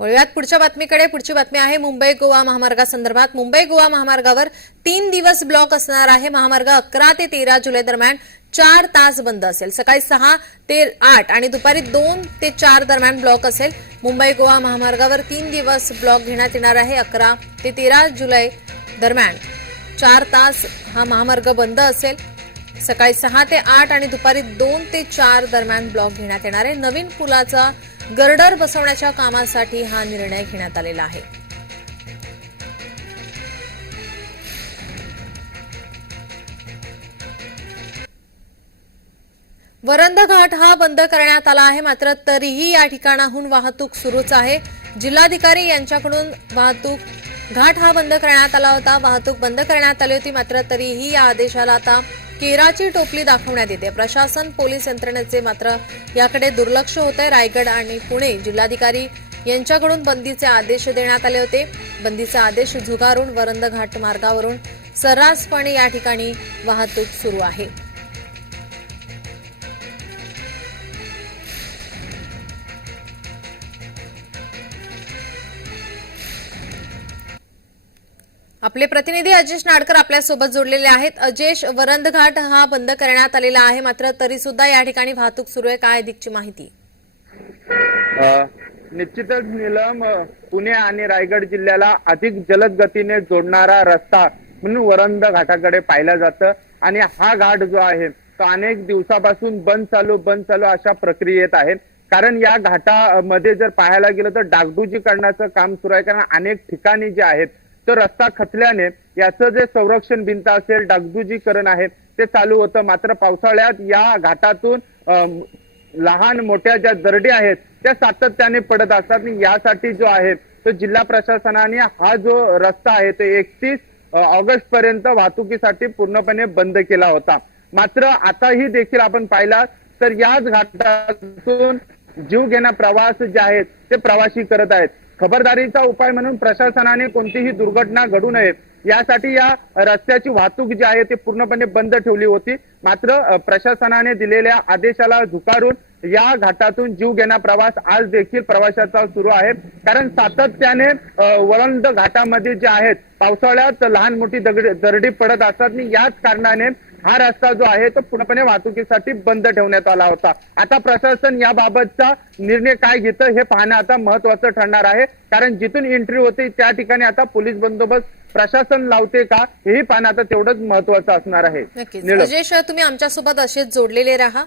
वळूयात पुढच्या बातमीकडे. पुढची बातमी आहे मुंबई गोवा महामार्गासंदर्भात. मुंबई गोवा महामार्गावर तीन दिवस ब्लॉक असणार आहे. महामार्ग अकरा ते तेरा जुलै दरम्यान चार तास बंद असेल. सकाळी सहा ते आठ आणि दुपारी दोन ते चार दरम्यान ब्लॉक असेल. मुंबई गोवा महामार्गावर तीन दिवस ब्लॉक घेण्यात येणार आहे. अकरा ते तेरा जुलै दरम्यान चार तास हा महामार्ग बंद असेल. सकाळी सहा ते आठ आणि दुपारी दोन ते चार दरम्यान ब्लॉक घेण्यात येणार आहे. नवीन पुलाचा गर्डर बसवण्याच्या कामासाठी हा निर्णय घेण्यात आलेला आहे. वरंध घाट हा बंद करण्यात आला आहे. मात्र तरीही या ठिकाणाहून वाहतूक सुरूच आहे. जिल्हाधिकारी यांच्याकडून वाहतूक घाट हा बंद करण्यात आला होता. वाहतूक बंद करण्यात आली होती. मात्र तरीही या आदेशाला आता केराची टोपली दाखवण्यात येते. प्रशासन पोलीस यंत्रणेचे मात्र याकडे दुर्लक्ष होत आहे रायगड आणि पुणे जिल्हाधिकारी यांच्याकडून बंदीचे आदेश देण्यात आले होते. बंदीचे आदेश झुगारून वरंद घाट मार्गावरून सर्रासपणे या ठिकाणी वाहतूक सुरू आहे. आपले प्रतिनिधी अजेश नाडकर आपल्यासोबत जोडलेले आहेत. अजेश वरंद घाट हा बंद करण्यात आलेला आहे मात्र तरी सुद्धा या ठिकाणी वाहतूक सुरू आहे. काय अधिकची माहिती? निश्चितच निलम पुणे आणि रायगड जिल्ह्याला अधिक जलद गतीने जोडणारा रस्ता म्हणून वरंद घाटाकडे पाहिलं जातं आणि हा घाट जो आहे तो अनेक दिवसापासून बंद चालू बंद चालू अशा प्रक्रियेत आहे. कारण या घाटामध्ये जर पाहायला गेलं तर डागडुजी करण्याचं काम सुरू आहे. कारण अनेक ठिकाणी जे आहेत तो रस्ता खचल्याने याचं जे संरक्षण भिंत असेल डागडुजीकरण आहे ते चालू होतं. मात्र पावसाळ्यात या घाटातून लहान मोठ्या ज्या दरडी आहेत त्या सातत्याने पडत असतात. यासाठी जो आहे तो जिल्हा प्रशासनाने हा जो रस्ता आहे तो एकतीस ऑगस्ट पर्यंत वाहतुकीसाठी पूर्णपणे बंद केला होता. मात्र आताही देखील आपण पाहिला तर याच घाटातून जीव घेणा प्रवास जे आहेत ते प्रवासी करत आहेत. खबरदारीचा उपाय म्हणून प्रशासनाने कोणतीही दुर्घटना घडू नये यासाठी या रस्त्याची वाहतूक जी आहे ती पूर्णपणे बंद ठेवली होती. मात्र प्रशासनाने दिलेल्या आदेशाला झुकारून या घाटातून जीव घेणा प्रवास आज देखील प्रवाशाचा सुरू आहे. कारण सातत्याने वळंद घाटामध्ये जे आहेत पावसाळ्यात लहान मोठी दगडी दरडी पडत असतात. आणि याच कारणाने हा रस्ता जो आहे तो पूर्णपणे वाहतुकीसाठी बंद ठेवण्यात आला होता. आता प्रशासन याबाबतचा निर्णय काय घेतं हे पाहणं आता महत्वाचं ठरणार आहे. कारण जिथून एंट्री होते त्या ठिकाणी आता पोलीस बंदोबस्त प्रशासन लावते का हेही पाहणं आता तेवढंच महत्वाचं असणार आहे. तुम्ही आमच्यासोबत असेच जोडलेले राहा.